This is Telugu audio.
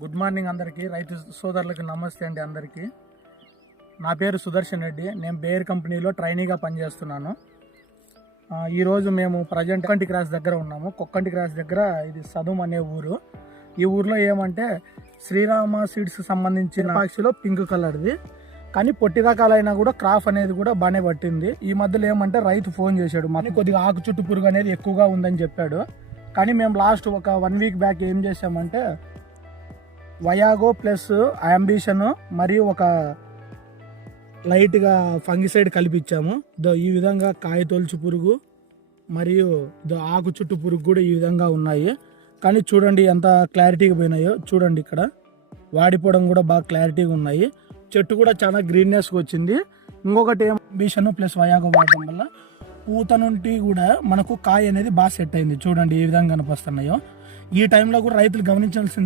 గుడ్ మార్నింగ్ అందరికీ, రైతు సోదరులకు నమస్తే అండి. అందరికీ నా పేరు సుదర్శన్ రెడ్డి. నేను బేర్ కంపెనీలో ట్రైనీగా పనిచేస్తున్నాను. ఈరోజు మేము ప్రజెంట్ కొక్కంటి క్రాస్ దగ్గర ఉన్నాము. కొక్కంటి క్రాస్ దగ్గర ఇది సదుం అనే ఊరు. ఈ ఊర్లో ఏమంటే శ్రీరామ సీడ్స్ సంబంధించిన పక్షిలో పింక్ కలర్ది, కానీ పొట్టి రకాలైనా కూడా క్రాప్ అనేది కూడా బాగానే పట్టింది. ఈ మధ్యలో ఏమంటే రైతు ఫోన్ చేశాడు, మనకి కొద్దిగా ఆకు చుట్టు పురుగు అనేది ఎక్కువగా ఉందని చెప్పాడు. కానీ మేము లాస్ట్ ఒక 1 వీక్ బ్యాక్ ఏం చేసామంటే వయాగో ప్లస్ అంబిషన్ మరియు ఒక లైట్గా ఫంగిసైడ్ కలిపిచ్చాము. ఈ విధంగా కాయ తొలుచు పురుగు మరియు ఆకు చుట్టు పురుగు కూడా ఈ విధంగా ఉన్నాయి. కానీ చూడండి ఎంత క్లారిటీగా పోయినాయో చూడండి. ఇక్కడ వాడిపోవడం కూడా బాగా క్లారిటీగా ఉన్నాయి. చెట్టు కూడా చాలా గ్రీన్నెస్గా వచ్చింది. ఇంకొకటి అంబిషన్ ప్లస్ వయాగో వాడడం వల్ల పూత నుండి కూడా మనకు కాయ అనేది బాగా సెట్ అయింది. చూడండి ఏ విధంగా కనిపిస్తున్నాయో. ఈ టైంలో కూడా రైతులు గమనించాల్సింది